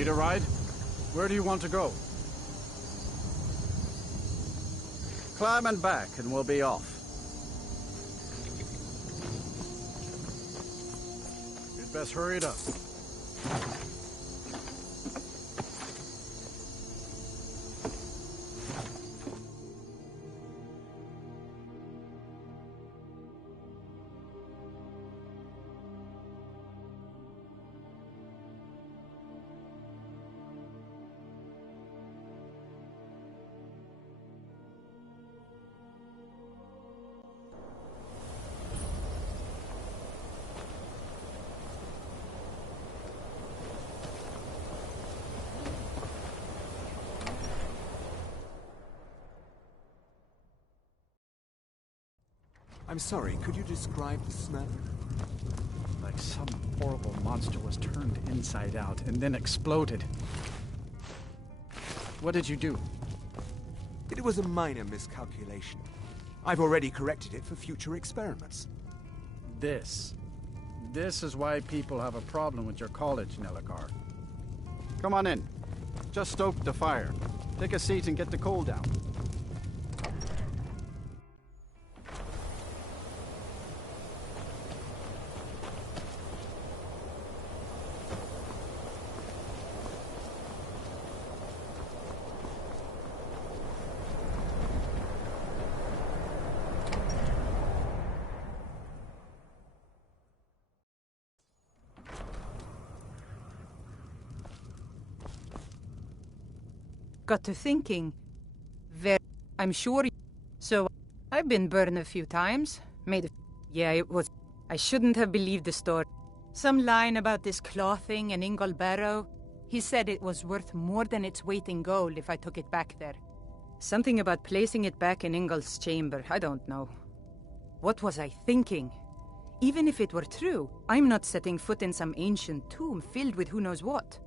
Need a ride? Where do you want to go? Climb and back, and we'll be off. You'd best hurry it up. I'm sorry, could you describe the smell? Like some horrible monster was turned inside out and then exploded. What did you do? It was a minor miscalculation. I've already corrected it for future experiments. This is why people have a problem with your college, Nellikar. Come on in. Just stoke the fire. Take a seat and get the coal down. Got to thinking. I'm sure. So, I've been burned a few times. Yeah, it was. I shouldn't have believed the story. Some line about this clothing in Ingol Barrow. He said it was worth more than its weight in gold if I took it back there. Something about placing it back in Ingol's chamber. I don't know. What was I thinking? Even if it were true, I'm not setting foot in some ancient tomb filled with who knows what.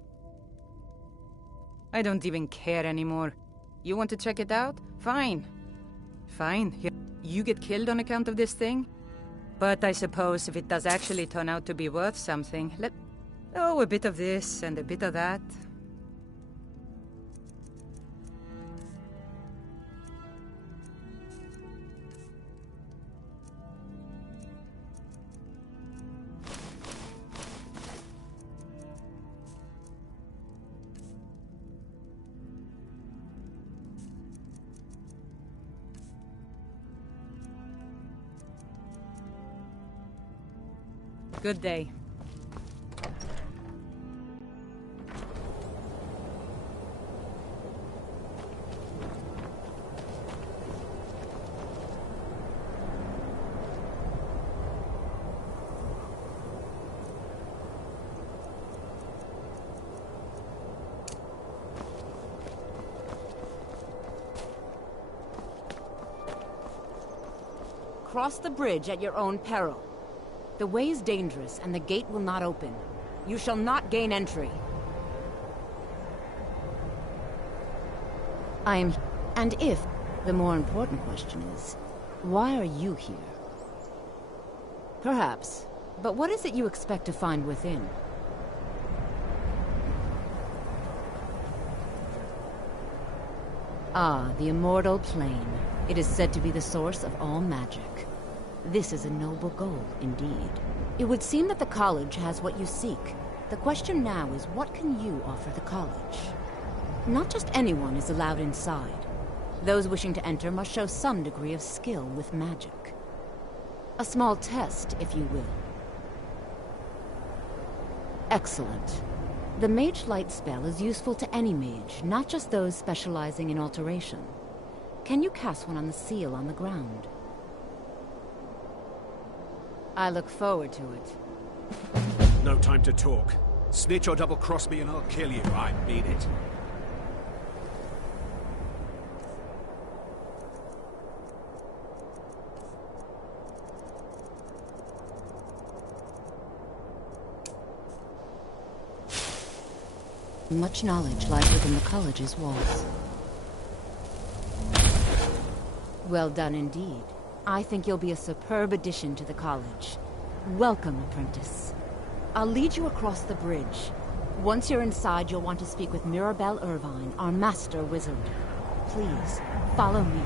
I don't even care anymore. You want to check it out? Fine. Fine. Here. You get killed on account of this thing? But I suppose if it does actually turn out to be worth something, Oh, a bit of this and a bit of that. Good day. Cross the bridge at your own peril. The way is dangerous, and the gate will not open. You shall not gain entry. And if... The more important question is, why are you here? Perhaps. But what is it you expect to find within? Ah, the immortal plane. It is said to be the source of all magic. This is a noble goal, indeed. It would seem that the college has what you seek. The question now is, what can you offer the college? Not just anyone is allowed inside. Those wishing to enter must show some degree of skill with magic. A small test, if you will. Excellent. The Mage Light spell is useful to any mage, not just those specializing in alteration. Can you cast one on the seal on the ground? I look forward to it. No time to talk. Snitch or double-cross me and I'll kill you. I mean it. Much knowledge lies within the college's walls. Well done indeed. I think you'll be a superb addition to the college. Welcome, apprentice. I'll lead you across the bridge. Once you're inside, you'll want to speak with Mirabelle Irvine, our master wizard. Please, follow me.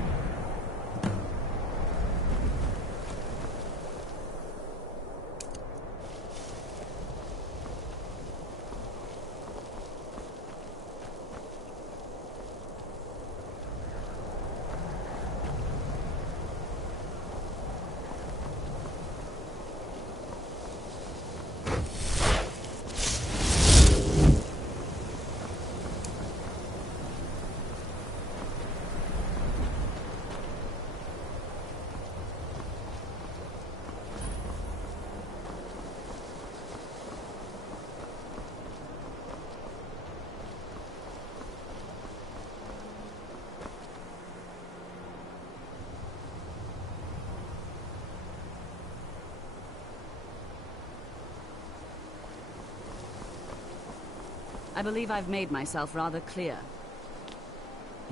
I believe I've made myself rather clear.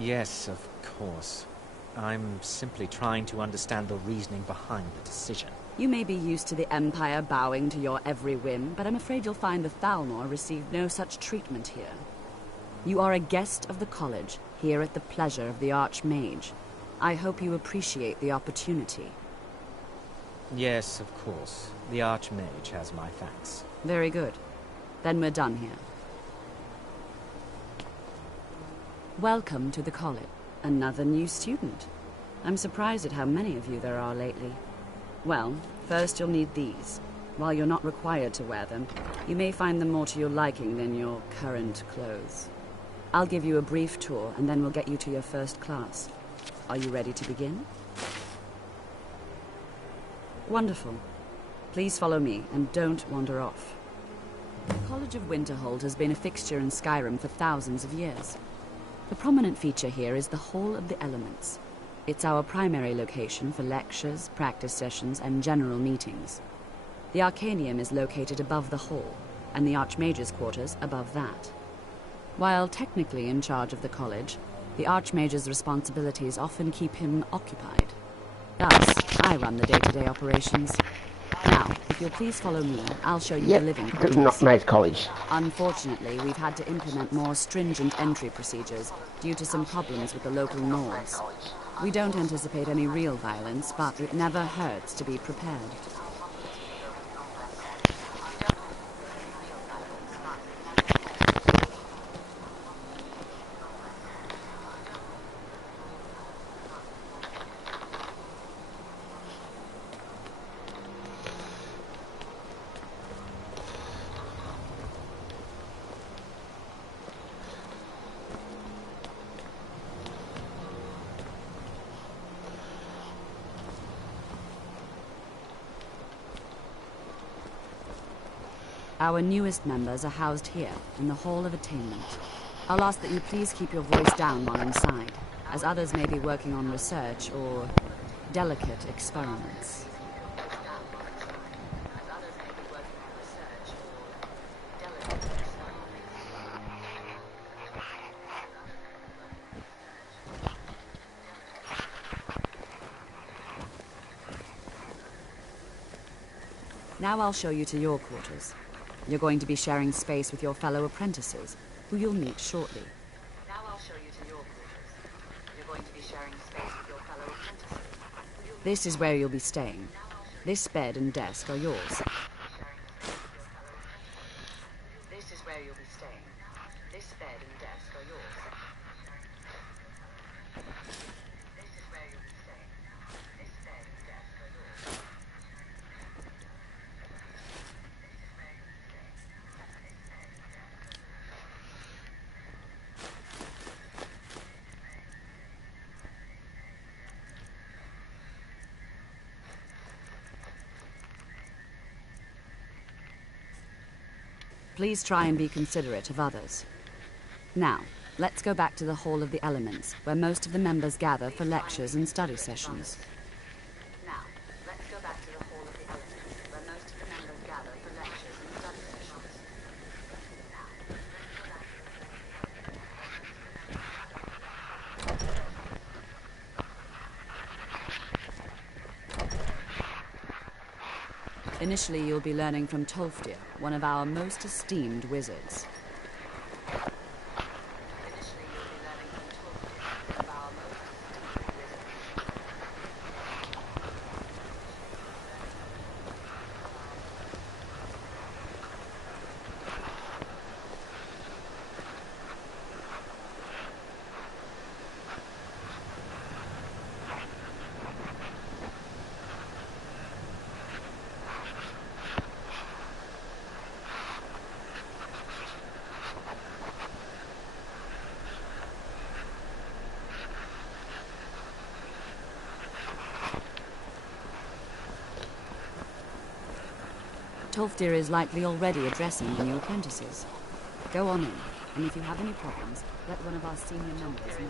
Yes, of course. I'm simply trying to understand the reasoning behind the decision. You may be used to the Empire bowing to your every whim, but I'm afraid you'll find the Thalmor received no such treatment here. You are a guest of the college, here at the pleasure of the Archmage. I hope you appreciate the opportunity. Yes, of course. The Archmage has my thanks. Very good. Then we're done here. Welcome to the college. Another new student. I'm surprised at how many of you there are lately. Well, first you'll need these. While you're not required to wear them, you may find them more to your liking than your current clothes. I'll give you a brief tour, and then we'll get you to your first class. Are you ready to begin? Wonderful. Please follow me, and don't wander off. The College of Winterhold has been a fixture in Skyrim for thousands of years. The prominent feature here is the Hall of the Elements. It's our primary location for lectures, practice sessions, and general meetings. The Arcanium is located above the hall, and the Archmage's quarters above that. While technically in charge of the college, the Archmage's responsibilities often keep him occupied. Thus, I run the day-to-day operations. Now, if you'll please follow me, I'll show you the living quarters. Not nice college. Unfortunately, we've had to implement more stringent entry procedures due to some problems with the local norms. We don't anticipate any real violence, but it never hurts to be prepared. Our newest members are housed here, in the Hall of Attainment. I'll ask that you please keep your voice down while inside, as others may be working on research or delicate experiments. Now I'll show you to your quarters. You're going to be sharing space with your fellow apprentices, who you'll meet shortly. Now I'll show you to your quarters. You're going to be sharing space with your fellow apprentices. This is where you'll be staying. This bed and desk are yours. This is where you'll be staying. This bed and desk are yours. This is where you'll be staying. This bed and desk are yours. Please try and be considerate of others. Now, let's go back to the Hall of the Elements, where most of the members gather for lectures and study sessions. Now, let's go back to the Hall of the Elements, where most of the members gather for lectures and study sessions. Initially, you'll be learning from Tolfdir, one of our most esteemed wizards. Ulfdir is likely already addressing the new apprentices. Go on in, and if you have any problems, let one of our senior members know.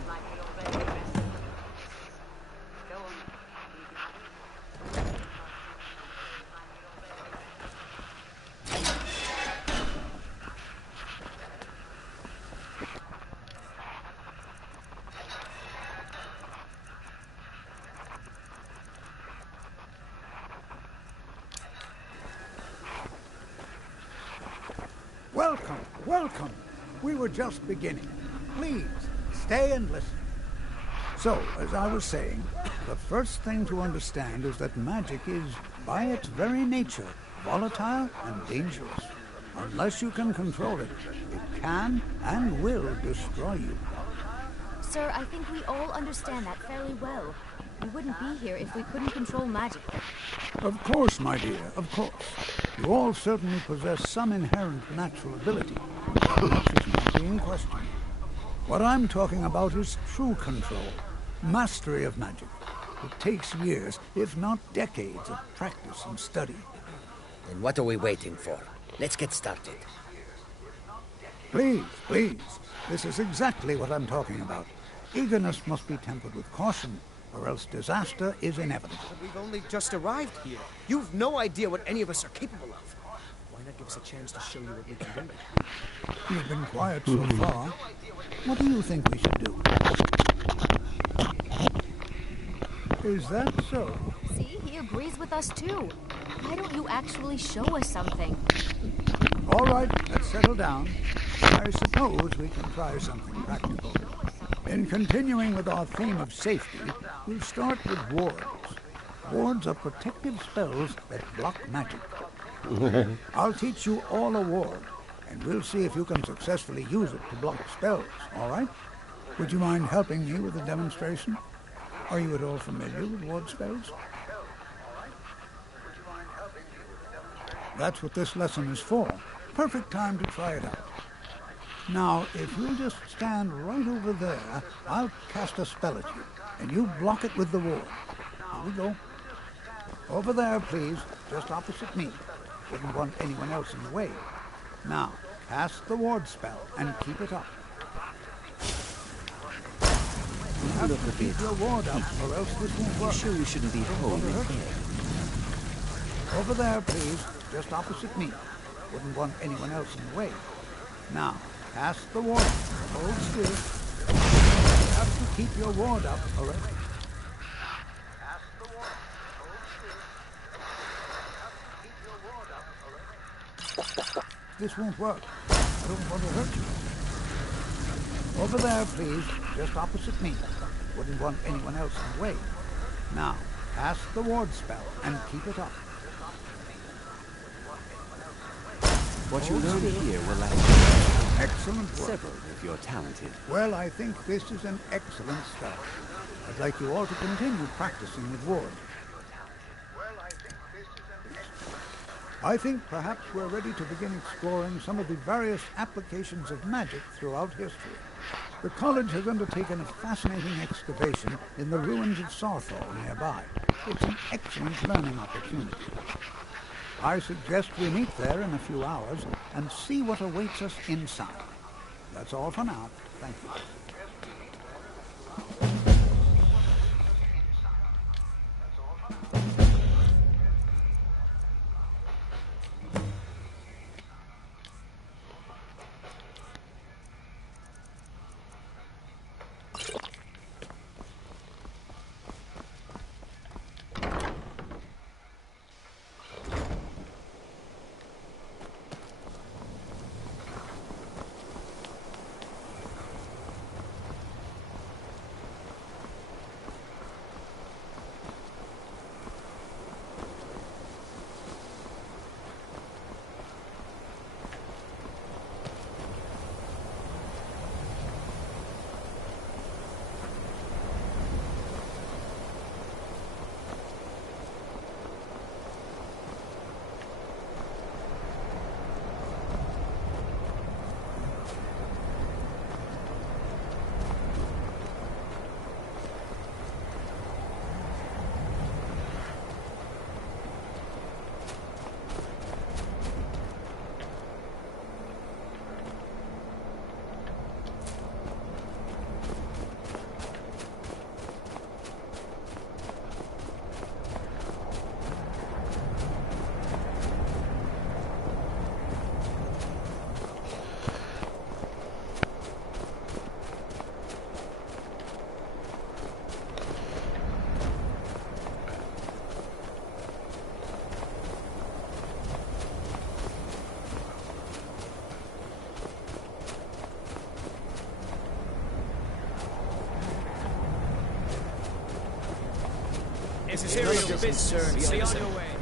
Welcome, welcome. We were just beginning. Please, stay and listen. So, as I was saying, the first thing to understand is that magic is, by its very nature, volatile and dangerous. Unless you can control it, it can and will destroy you. Sir, I think we all understand that fairly well. We wouldn't be here if we couldn't control magic. Of course, my dear, of course. You all certainly possess some inherent natural ability. That is not being questioned. What I'm talking about is true control, mastery of magic. It takes years, if not decades, of practice and study. Then what are we waiting for? Let's get started. Please, please. This is exactly what I'm talking about. Eagerness must be tempered with caution, or else disaster is inevitable. But we've only just arrived here. You've no idea what any of us are capable of. Why not give us a chance to show you what we can do? You've been quiet so far. What do you think we should do? Is that so? See, he agrees with us too. Why don't you actually show us something? All right, let's settle down. I suppose we can try something practical. In continuing with our theme of safety, we'll start with wards. Wards are protective spells that block magic. I'll teach you all a ward, and we'll see if you can successfully use it to block spells, all right? Would you mind helping me with the demonstration? Are you at all familiar with ward spells? That's what this lesson is for. Perfect time to try it out. Now, if you'll just stand right over there, I'll cast a spell at you, and you block it with the ward. Here we go. Over there, please, just opposite me. Wouldn't want anyone else in the way. Now, cast the ward spell and keep it up. You have to keep your ward up, or else this won't work. Sure you shouldn't be holding here. Over there, please, just opposite me. Wouldn't want anyone else in the way. Now, cast the ward. Hold still. You have to keep your ward up, or else... This won't work. I don't want to hurt you. Over there, please, just opposite me. Wouldn't want anyone else in the way. Now, cast the ward spell and keep it up. What you learn here will last Excellent work. several if you're talented. Well, I think this is an excellent start. I'd like you all to continue practicing with ward. I think perhaps we're ready to begin exploring some of the various applications of magic throughout history. The college has undertaken a fascinating excavation in the ruins of Sarthal nearby. It's an excellent learning opportunity. I suggest we meet there in a few hours and see what awaits us inside. That's all for now. Thank you. is none of your concern. Be on your way.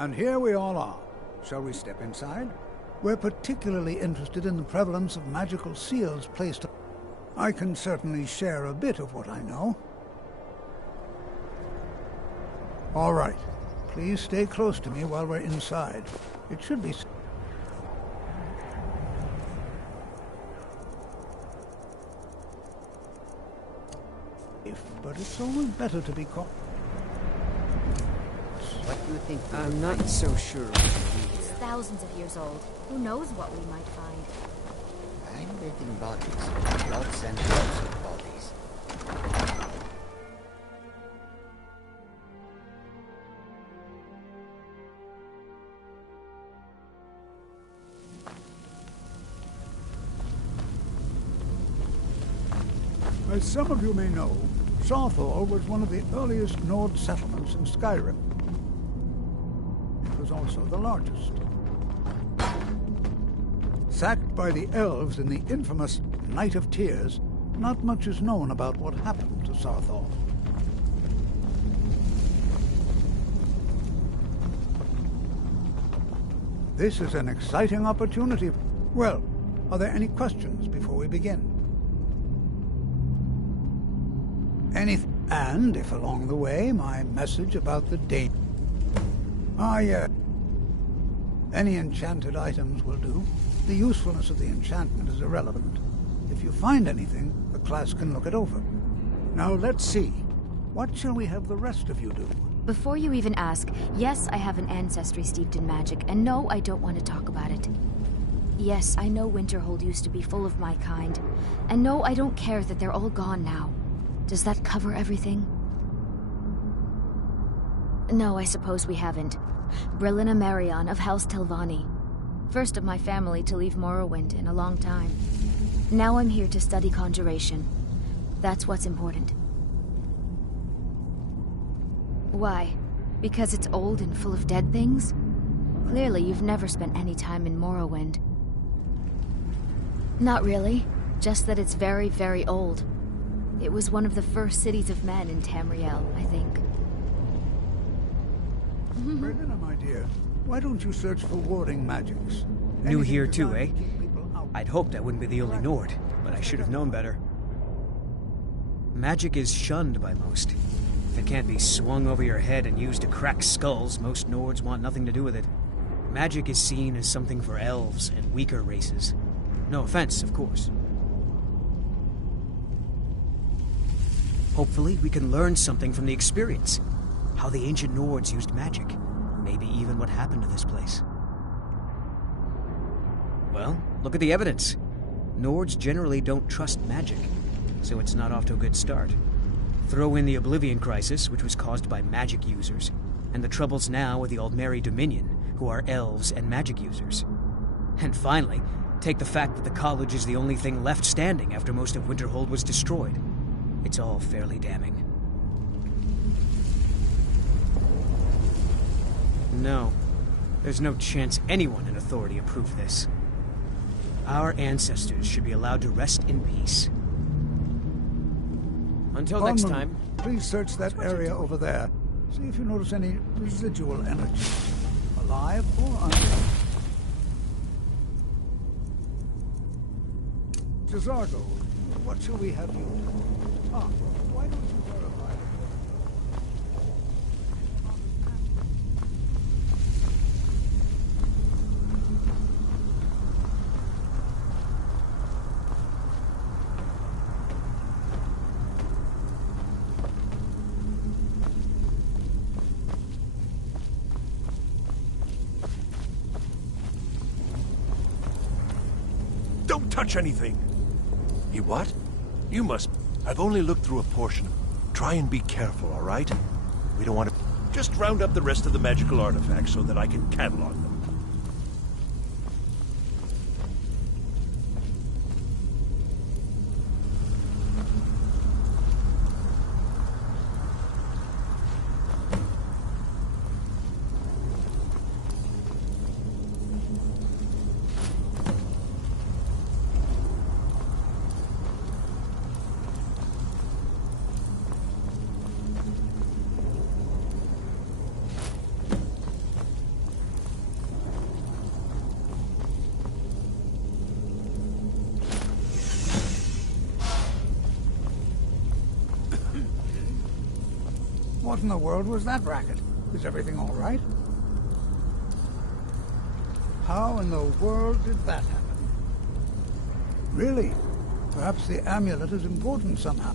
And here we all are. Shall we step inside? We're particularly interested in the prevalence of magical seals placed... I can certainly share a bit of what I know. All right. Please stay close to me while we're inside. It should be... But it's always better to be caught. What do you think? I'm not so sure. It's thousands of years old. Who knows what we might find? I'm betting bodies. Lots and lots of bodies. As some of you may know, Sarthor was one of the earliest Nord settlements in Skyrim. It was also the largest. Sacked by the elves in the infamous Night of Tears, not much is known about what happened to Sarthor. This is an exciting opportunity. Well, are there any questions before we begin? And if along the way my message about the date... yeah. Any enchanted items will do. The usefulness of the enchantment is irrelevant. If you find anything, the class can look it over. Now let's see. What shall we have the rest of you do? Before you even ask, yes, I have an ancestry steeped in magic, and no, I don't want to talk about it. Yes, I know Winterhold used to be full of my kind, and no, I don't care that they're all gone now. Does that cover everything? No, I suppose we haven't. Brillina Marion of House Telvanni. First of my family to leave Morrowind in a long time. Now I'm here to study conjuration. That's what's important. Why? Because it's old and full of dead things? Clearly you've never spent any time in Morrowind. Not really. Just that it's very, very old. It was one of the first cities of men in Tamriel, I think. Brillina, my dear, why don't you search for warding magics? New here too, eh? I'd hoped I wouldn't be the only Nord, but I should have known better. Magic is shunned by most. If it can't be swung over your head and used to crack skulls, most Nords want nothing to do with it. Magic is seen as something for elves and weaker races. No offense, of course. Hopefully, we can learn something from the experience. How the ancient Nords used magic. Maybe even what happened to this place. Well, look at the evidence. Nords generally don't trust magic, so it's not off to a good start. Throw in the Oblivion Crisis, which was caused by magic users, and the troubles now with the Aldmeri Dominion, who are elves and magic users. And finally, take the fact that the college is the only thing left standing after most of Winterhold was destroyed. It's all fairly damning. No, there's no chance anyone in authority approved this. Our ancestors should be allowed to rest in peace. Until next time. Please search that area over there. See if you notice any residual energy. Alive or unalive. Jazargo, what shall we have you do? Why don't you verify Don't touch anything! You what? You must... I've only looked through a portion. Try and be careful, all right? We don't want to... Just round up the rest of the magical artifacts so that I can catalog them. What in the world was that racket? Is everything all right? How in the world did that happen? Really? Perhaps the amulet is important somehow.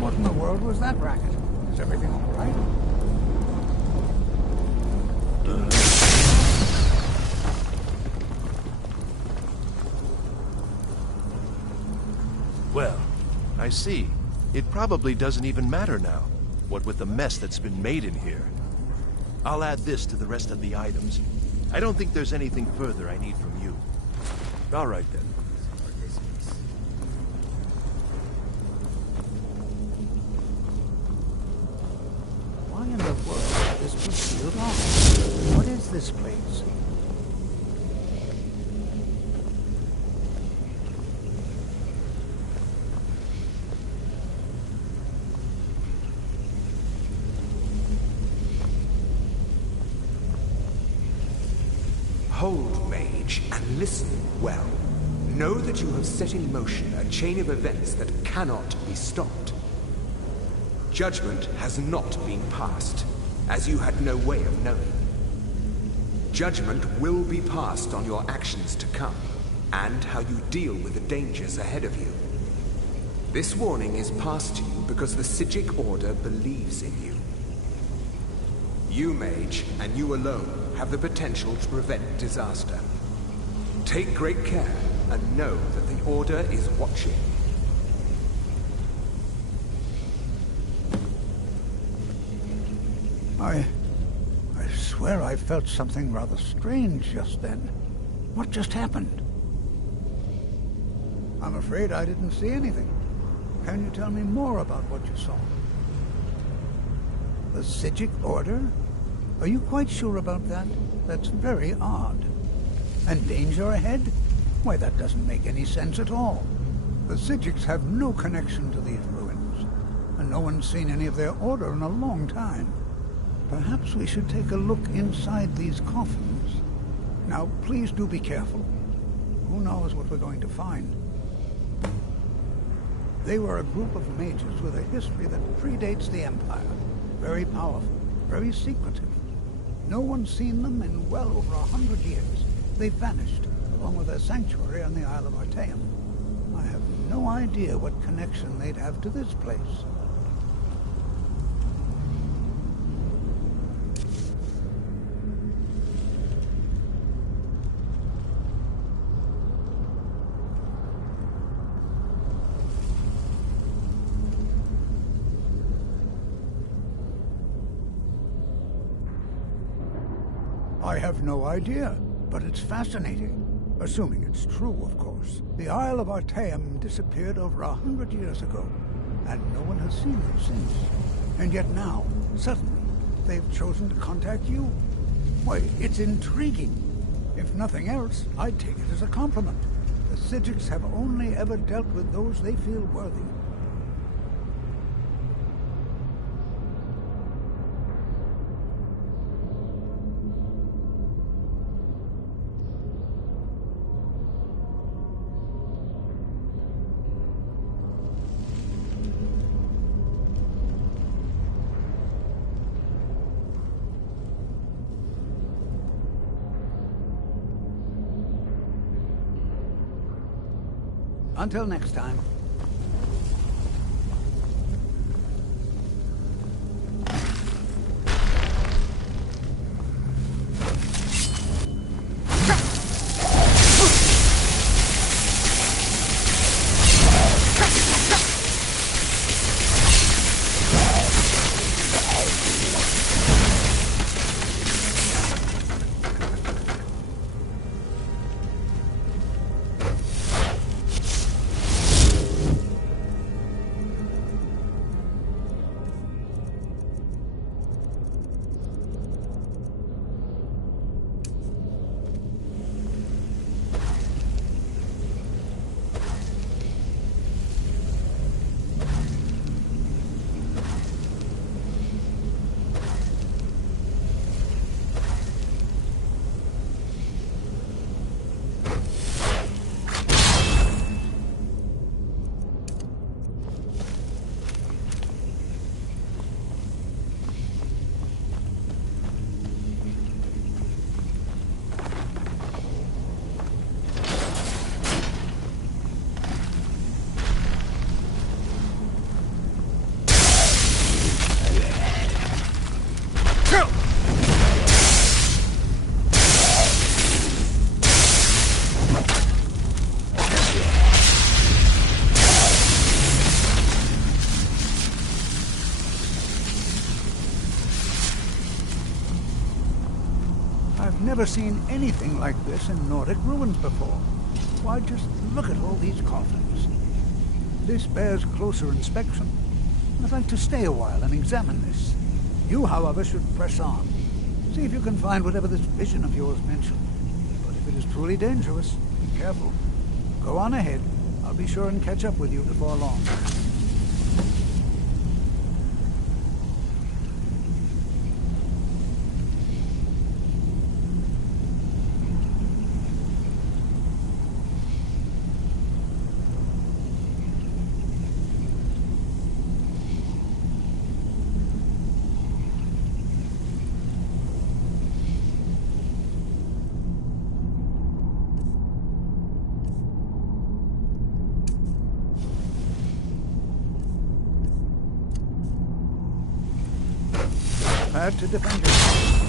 What in the world was that racket? Is everything all right? Well, I see. It probably doesn't even matter now, what with the mess that's been made in here. I'll add this to the rest of the items. I don't think there's anything further I need from you. All right, then. Why in the world is this was sealed off? What is this place? Hold, mage, and listen well. Know that you have set in motion a chain of events that cannot be stopped. Judgment has not been passed, as you had no way of knowing. Judgment will be passed on your actions to come, and how you deal with the dangers ahead of you. This warning is passed to you because the Psijic Order believes in you. You, mage, and you alone, have the potential to prevent disaster. Take great care, and know that the Order is watching. I swear I felt something rather strange just then. What just happened? I'm afraid I didn't see anything. Can you tell me more about what you saw? The Psijic Order? Are you quite sure about that? That's very odd. And danger ahead? Why, that doesn't make any sense at all. The Psijics have no connection to these ruins, and no one's seen any of their order in a long time. Perhaps we should take a look inside these coffins. Now, please do be careful. Who knows what we're going to find? They were a group of mages with a history that predates the Empire. Very powerful, very secretive. No one's seen them in well over 100 years. They vanished, along with their sanctuary on the Isle of Artaeum. I have no idea what connection they'd have to this place. I have no idea, but it's fascinating. Assuming it's true, of course. The Isle of Artaeum disappeared over 100 years ago, and no one has seen them since. And yet now, suddenly, they've chosen to contact you. Why, it's intriguing. If nothing else, I'd take it as a compliment. The Psijics have only ever dealt with those they feel worthy. Until next time. never seen anything like this in Nordic ruins before. Why, just look at all these coffins. This bears closer inspection. I'd like to stay a while and examine this. You, however, should press on. See if you can find whatever this vision of yours mentioned. But if it is truly dangerous, be careful. Go on ahead. I'll be sure and catch up with you before long. Prepared to defend yourself.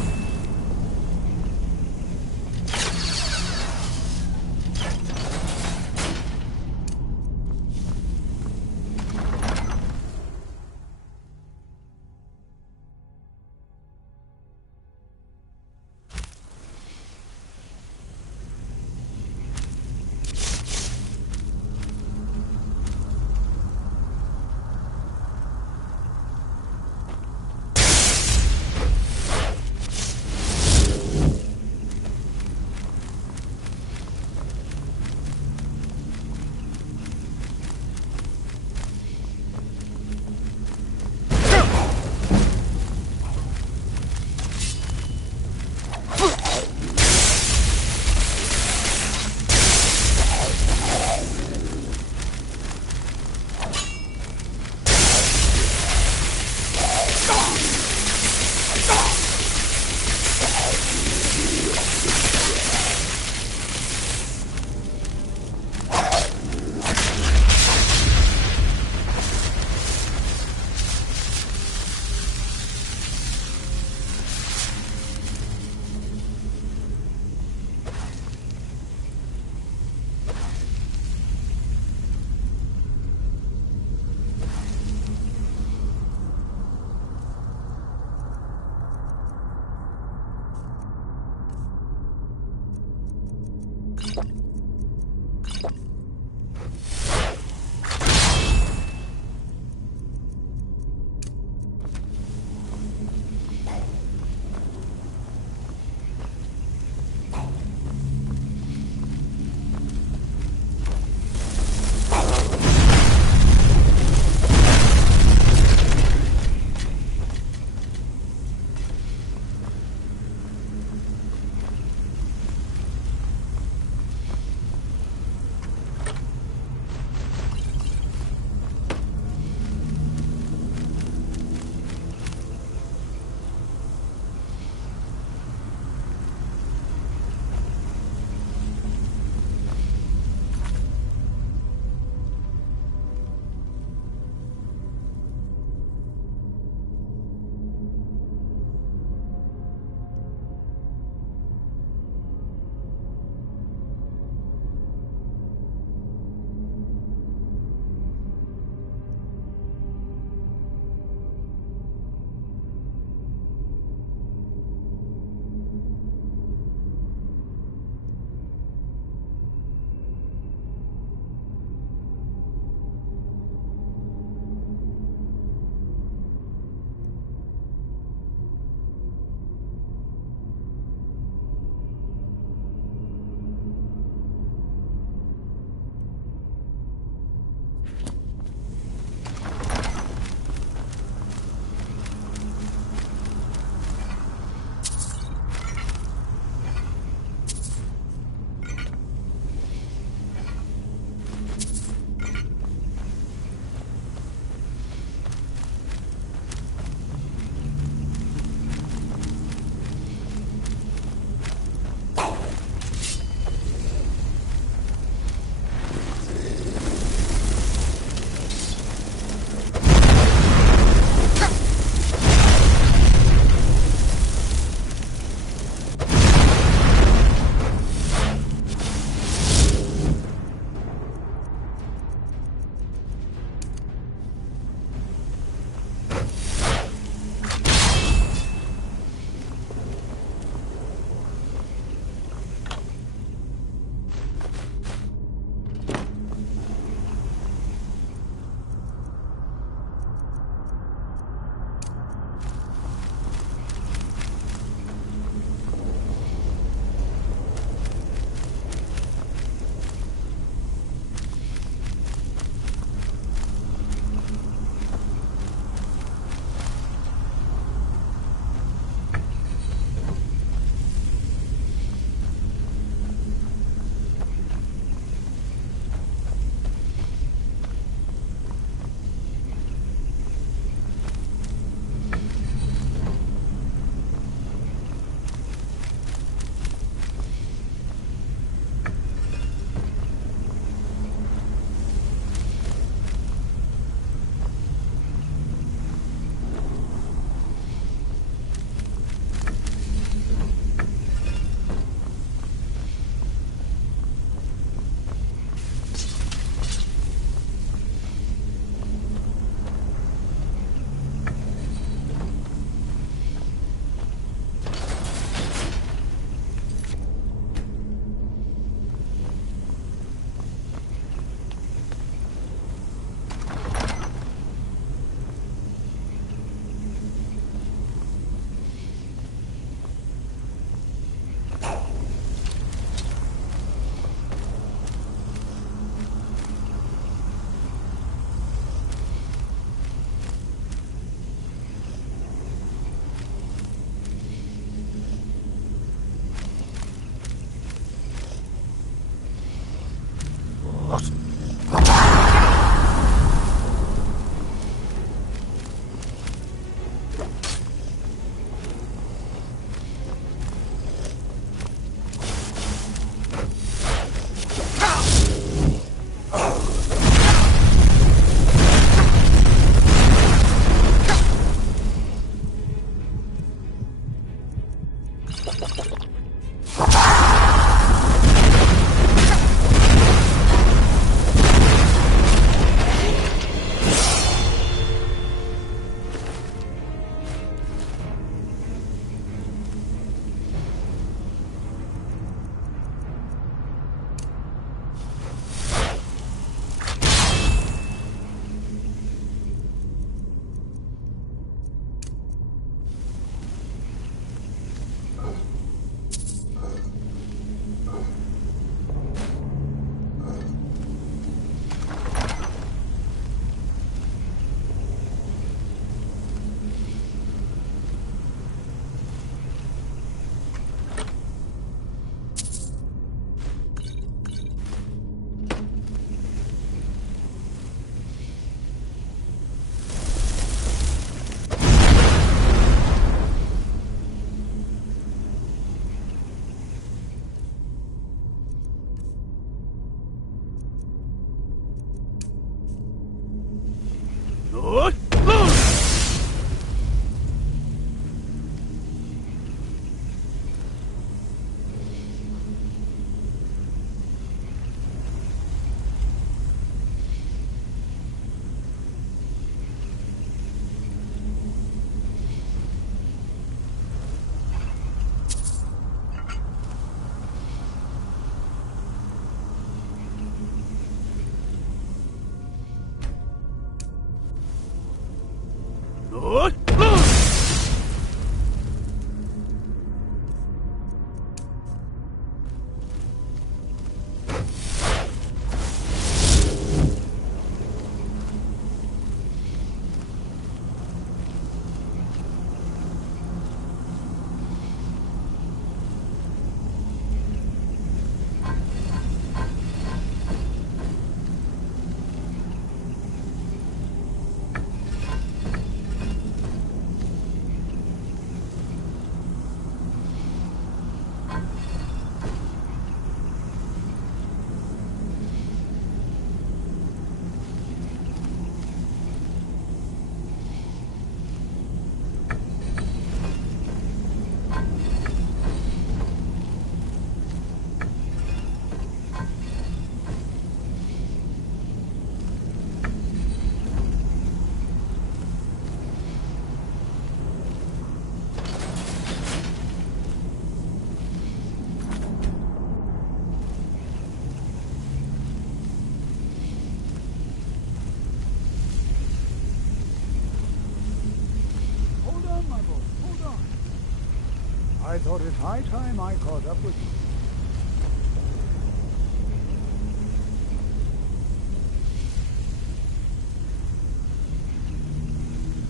I thought it high time I caught up with you.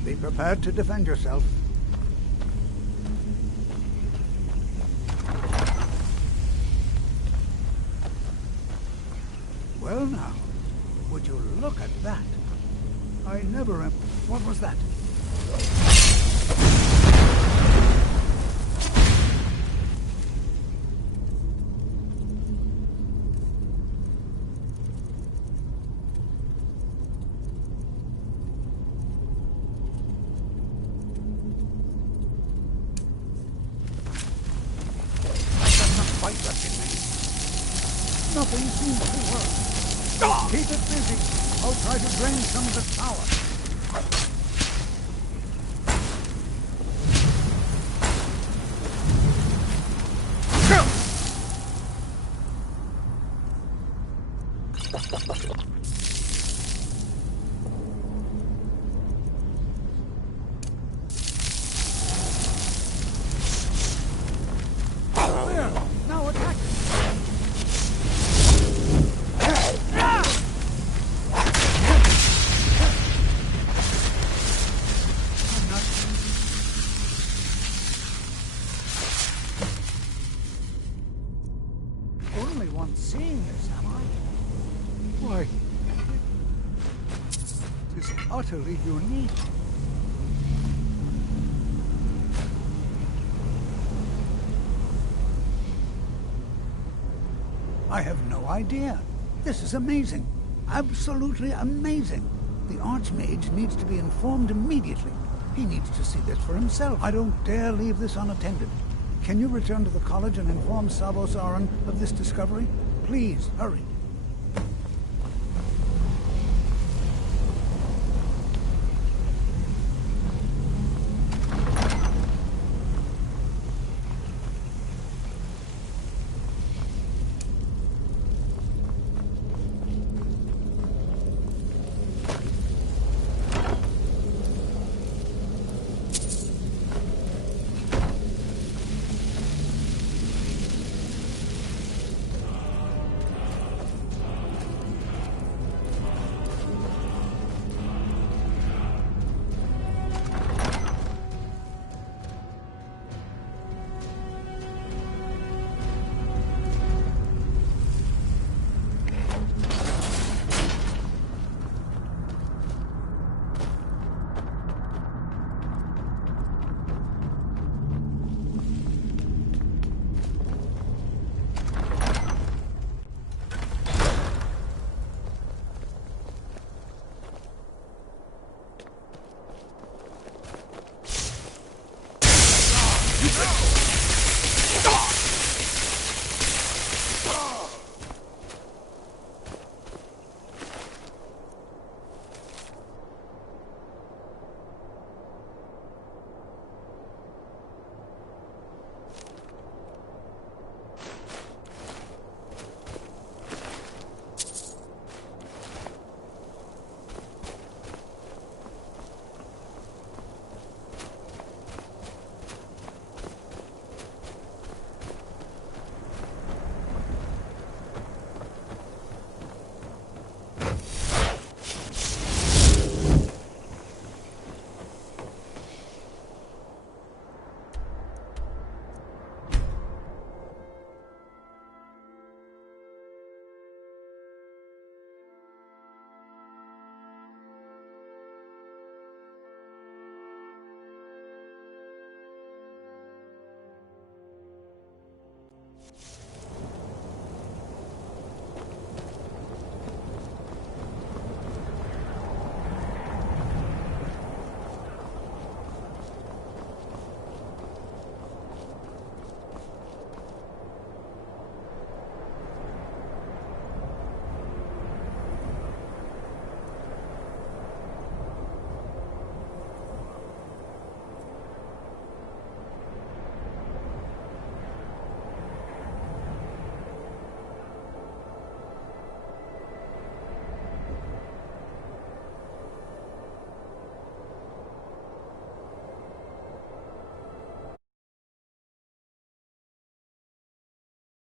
Be prepared to defend yourself. Well now, would you look at that? I never am... What was that? Nothing seems to work. Keep it busy. I'll try to drain some of the power. There! Now attack it! Only one seeing this, am I? Why, it is utterly unique. I have no idea. This is amazing. Absolutely amazing. The Archmage needs to be informed immediately. He needs to see this for himself. I don't dare leave this unattended. Can you return to the college and inform Savos Aran of this discovery? Please, hurry.